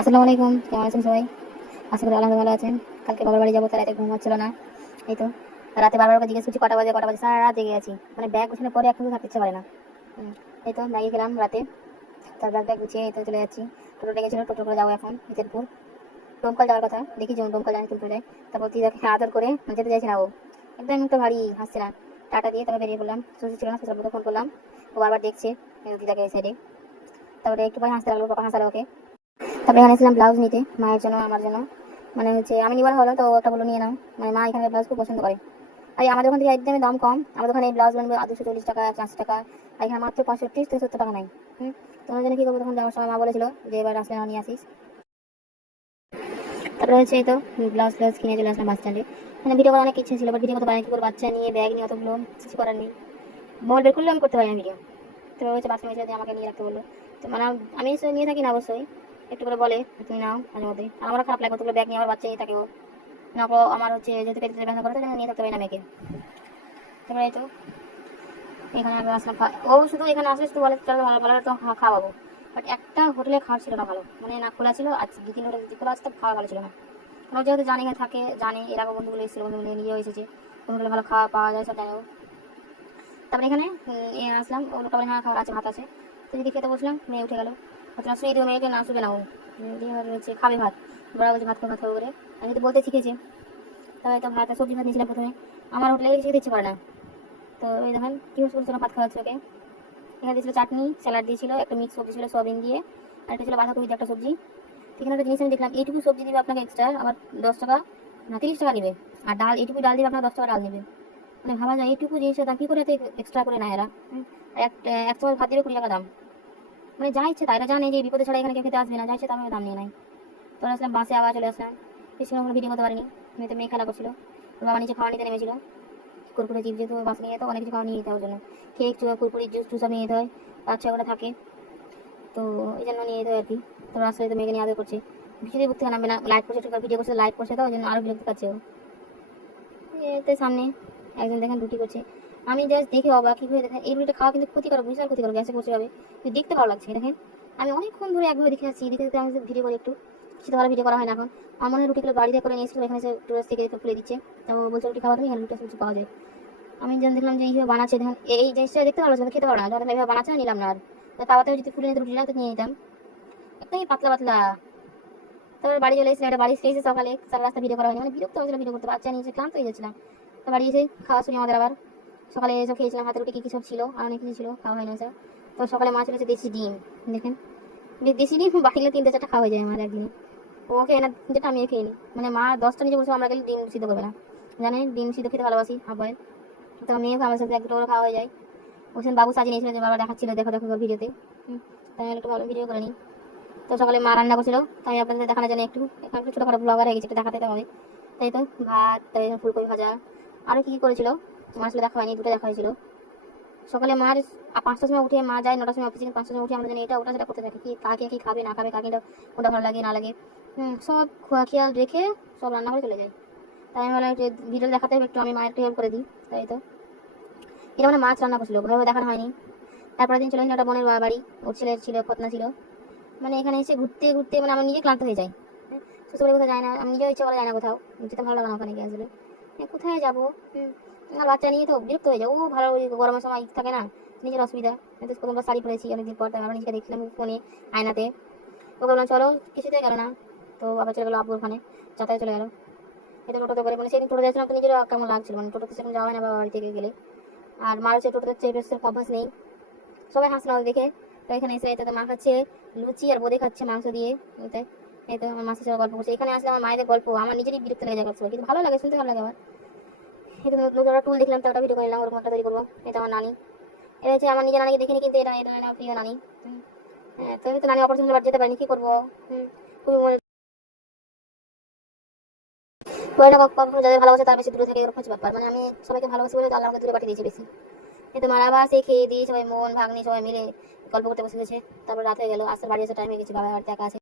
আসসালামু আলাইকুম, কেমন আছেন সবাই? আশা করি আল্লাহ ভালো আছেন। কালকে বাবার বাড়ি যাবো, তার রাতে ঘুম হচ্ছিল না। এই তো রাতে বারবার করে জিজ্ঞেস করছি কটা বাজে, সারা রাত জেগে আছি। মানে ব্যাগ গুছানোর পরে এখন থাকতে ইচ্ছে করে না। এই তো ম্যাগি খেলাম রাতে, তার ব্যাগটা গুছিয়ে এই তো চলে যাচ্ছি। টোটো ডেকেছিল, টোটো করে যাবো এখন হিতেরপুর। ডোমকল যাওয়ার কথা, দেখি যেমন ডোমকল জানি তুলতে যায়। তারপর দিদাকে আদর করে যেতে চাইছি না, ও একদম একটু ভারী হাসছে না। টাটা দিয়ে তারপর বেরিয়ে পড়লাম। সুশি ছিল না, সুশার মতো ফোন করলাম, ও বারবার দেখছে দিদাকে এই সাইডে। তারপরে একটু পরে হাসতে লাগলো, বাবা হাসালো ওকে। তারপরে এখানে এসেছিলাম ব্লাউজ নিতে, মায়ের জন্য আমার জন্য। মানে হচ্ছে আমি নিবার হলো তো ওটা বলে নিয়ে নাও। মানে মা এখানে ব্লাউজ খুব পছন্দ করে। আর আমাদের ওখান থেকে একদমই দাম কম। আমাদের ওখানে এই ব্লাউজ বানবে 240 টাকা, 180 টাকা, আর এখানে মাত্র 65 থেকে 70 টাকা নাই। তোমার জন্য কি করবো? তখন যাওয়ার সময় মা বলেছিল যে এবার আসলে না নিয়ে আসিস। তারপরে হচ্ছে এই তো ব্লাউজ কিনে চলে আসলাম বাস স্ট্যান্ডে। মানে ভিডিও করার অনেক ইচ্ছে ছিল, বাট ভিডিও করতে পারি কি করে, বাচ্চা নিয়ে ব্যাগ নিয়ে অতগুলো, কিছু করার নেই। মোবাইল বের করলে আমি করতে পারি না ভিডিও। তো হচ্ছে বাথরুমে এসে আমাকে নিয়ে রাখতে বললো। তো মানে আমি নিয়ে থাকি না অবশ্যই, একটু করে বলে তুমি নাও মাঝে মধ্যে। আর আমার খারাপ লাগে, কতগুলো ব্যাগ নিয়ে আমার বাচ্চা নিয়ে থাকে ও। না আমার হচ্ছে যেহেতু পেতে ব্যথা করে, নিয়ে থাকতে পারি না মেয়েকে। তারপরে এই তো এখানে আমি আসলাম, ও শুধু এখানে আসলে শুধু বলে চলো ভালো ভালো তো খাওয়াবো। বাট একটা হোটেলে খাওয়া ছিল না ভালো, মানে না খোলা ছিল, আজ 2-3 হোটেল খোলা আছে, তো খাওয়া ভালো ছিল না। ওরা যেহেতু জানে এখানে থাকে, জানে এর আগে বন্ধুগুলো এসেছিল, বন্ধুগুলো নিজেও এসেছে, কোন হোটেলে ভালো খাওয়া পাওয়া যায় সব জানে ও। তারপরে এখানে আসলাম, ও লোকটা বলে হ্যাঁ খাবার আছে, ভাত আছে। তো যদি খেতে বসলাম, মেয়ে উঠে গেল। হচ্ছে শুয়ে দেবো মেয়েকে, না শুবে না ও। দিয়ে হচ্ছে খাবে ভাত, বড়া বলছে ভাত খাবো ভাত খাবো করে। আমি তো বলতে শিখেছি। তারপরে তো ভাত সবজি ভাত নিয়েছিলাম প্রথমে। আমার হোটেলে কিছু খেতে ইচ্ছে করে না। তো ওই দেখেন কী করছিল, ভাত খাওয়াচ্ছে ওকে। এখানে দিয়েছিল চাটনি, স্যালাড দিয়েছিল, একটা মিক্স সবজি ছিল সোয়াবিন দিয়ে, আর একটা ছিল বাঁধাকপি দিয়ে একটা সবজি। এখানে একটা জিনিস আমি দেখলাম, এইটুকু সবজি দিবে আপনাকে এক্সট্রা, আবার 10 টাকা না 30 টাকা নেবে। আর ডাল, এইটুকু ডাল দিবে আপনার 10 টাকা ডাল নেবে। মানে ভাবা যায় এইটুকু জিনিসের দাম কী করে এত এক্সট্রা করে নেয় এরা। এক চামচ ভাত দিবে 20 টাকা দাম। মানে যা ইচ্ছে তাই, এরা জানে যে বিপদে ছাড়া এখানে কেউ খেতে আসবে না, যা ইচ্ছে তার দাম নিয়ে নেয়। তো আসলাম বাসে, আবার চলে আসলাম। বেশি কোনো ভিডিও করতে পারিনি, মেয়েতে মেয়ে খেলা করছিল। বাবা নিচে খাওয়া নিতে নেমেছিল, কুরকুরে চিপস, যেহেতু বাসে নিয়ে যেত অনেক কিছু খাওয়া নিয়ে যেতে হবে জন্য, কেক কুরকুরি জুস টুস সব নিয়ে যেতে হয়, 5-6 থাকে। তো এই জন্য নিয়ে যেতে হয় আর কি। তো রাস্তায় তো মেয়েকে নিয়ে আদর করছে, ভিডিও বুঝতে নামবে না, লাইট করছে, ভিডিও করছে, লাইট করছে, তো ওই জন্য আরও বিরক্ত পাচ্ছে ও। এতে সামনে একজন দেখেন রুটি করছে, আমি জাস্ট দেখে অবাক, কী করে দেখেন এই রুটিটা খাওয়া কিন্তু ক্ষতিকর, বিশাল ক্ষতিকর, গ্যাসে পচে যাবে, কিন্তু দেখতে ভালো লাগছে দেখেন। আমি অনেকক্ষণ ধরে একভাবে দেখে আসছি, দেখে দেখতে আমি ভিডিও করি একটু, সেটা ভালো ভিডিও করা হয় না এখন। আমার মনে হয় রুটিগুলো বাড়িতে করে নিয়েছিল, এখানে সে টুরিস্ট থেকে খুলে দিচ্ছে। তো বলছে রুটি খাওয়া তুমি, এখানে রুটি সবজি পাওয়া যায়। আমি যখন দেখলাম যে এইভাবে বানাচ্ছে, দেখেন এই জিনিসটা দেখতে ভালো লাগছে, খেতে পারো না, যখন এইভাবে বানাচ্ছে না, নিলাম না আর। তাওয়াতেও যদি ফুলে নিতে রুটিটা তো নিয়ে নিতাম, একদমই পাতলা পাতলা। তারপর বাড়ি চলে এসেছিলাম, একটা বাড়ি এসে সকালে সারা রাস্তা ভিডিও করা হয়নি, মানে বিরক্ত হয়েছিল ভিডিও করতে, বাচ্চা নিয়েছে, ক্লান্ত হয়ে যাচ্ছিলাম। তো বাড়ি এসে খাওয়া শুনি আমাদের আবার। সকালে এসব খেয়েছিলাম, হাতে রুটি কী সব ছিল, আর অনেক কিছু ছিল, খাওয়া হয়নি ওসব। তো সকালে মাছ হয়েছে দেশি ডিম, দেখেন দেশি ডিম বাড়লে 3-4টা খাওয়া হয়ে যায় আমার একদিনে। ওকে এনে যেটা আমি খেয়ে নিই, মানে মা 10টা নিজে বলছে আমরা গেলে ডিম সিদ্ধ করবে না, জানে ডিম সিদ্ধ খেতে ভালোবাসি হাফ বয়েল। তো মেয়েকে আমার সাথে 1-2 খাওয়া হয়ে যায়। ওখানে বাবু সাজিয়ে নিয়েছিল, যে বাবা দেখাচ্ছিল দেখো দেখো ভিডিওতে। তাই আমি একটু ভালো ভিডিও করে নিই। তো সকালে মা রান্না করছিল, তাই আপনাদের দেখানোর জন্য একটু, এখন একটু ছোটোখাটো ব্লগার হয়ে গেছে, একটু দেখাতে হবে। তাই তো ভাত, তাই ফুলকপি ভাজা, আরও কী কী করেছিল মাছগুলো দেখা হয়নি, দুটো দেখা হয়েছিল। সকালে মার 5টার সময় উঠে মা যায়, 9টার সময় অফিসে, 5টার সময় উঠে আমরা জানি এটা ওটা সেটা করতে থাকি, কি কাকে কী খাবে না খাবে, কাকে কোনটা ভালো লাগে না লাগে, সব খেয়াল রেখে সব রান্না করে চলে যায়। তাই আমি বললাম ভিডিও দেখাতে হবে একটু, আমি মায়ের একটু হেল্প করে দিই। তাই তো এটা মানে মাছ রান্না করছিল, ভাবে দেখানো হয়নি। তারপরের দিন চলে গেল একটা বোনের বাড়ি, ওর ছেলের ছিল খতনা ছিল। মানে এখানে এসে ঘুরতে ঘুরতে মানে আমার নিজে ক্লান্ত হয়ে যায়। শ্বশুরবাড়ি কোথাও যায় না, আমি নিজেও ইচ্ছে করা যায় না কোথাও, যেতে ভালো লাগে না ওখানে গিয়ে আসলে। কোথায় যাবো, আমার বাচ্চা নিয়ে তো বিরক্ত হয়ে যায়। ও ভালো, ওই গরমের সময় থাকে না, নিজের অসুবিধা। প্রথমবার শাড়ি পরেছি অনেকদিন পর, তাই আবার নিজেকে দেখছিলাম ফোনে আয়নাতে। ও বললাম চলো, কিছুতে গেল না। তো আবার চলে গেলো আব্বুর ওখানে, যাতায়াত চলে গেলো। এটা টোটোতে করে, মানে সেদিন টোটো যাচ্ছিলাম তো নিজেরও কেমন লাগছিল, মানে টোটোতে সেরকম যাওয়া হয় না বাবা বাড়ি থেকে গেলে। আর মার হচ্ছে টোটোতে চেপে অভ্যাস নেই। সবাই হাসলো দেখে। তো এখানে এসে তো মা খাচ্ছে লুচি, আর বোঁদে খাচ্ছে মাংস দিয়ে। এই তো আমার মাসির সাথে গল্প করছে। এখানে আসলে আমার মায়েদের গল্প আমার নিজেরই বিরক্ত লেগে যায় গল্প, কিন্তু ভালো লাগে, শুনতে ভালো লাগে আমার। এই তো নতুন একটা টুল দেখলাম, তো একটা ভিডিও করে নিলাম, ওরকম একটা তৈরি করবো। এটা আমার নানি, এটা হচ্ছে আমার নিজের নানিকে দেখিনি, কিন্তু এটা এটা আমার প্রিয় নানি। হ্যাঁ, তো আমি তো নানি অপারেশন বাড়ি যেতে পারিনি, কি করবো। খুবই মনে পড়ে না, কখনো যাদের ভালোবাসে তার বেশি দূরে থাকে, এরকম হচ্ছে ব্যাপার। মানে আমি সবাইকে ভালোবাসি বলে তো আল্লাহ আমাকে দূরে পাঠিয়ে দিয়েছে বেশি। কিন্তু মারা আবার সেই খেয়ে দিয়ে সবাই মন ভাগ্নি সবাই মিলে গল্প করতে বসে গেছে। তারপর রাত হয়ে গেল, আসতে বাড়ি আসার টাইম হয়ে গেছে, বাবা বাড়িতে একা আছে।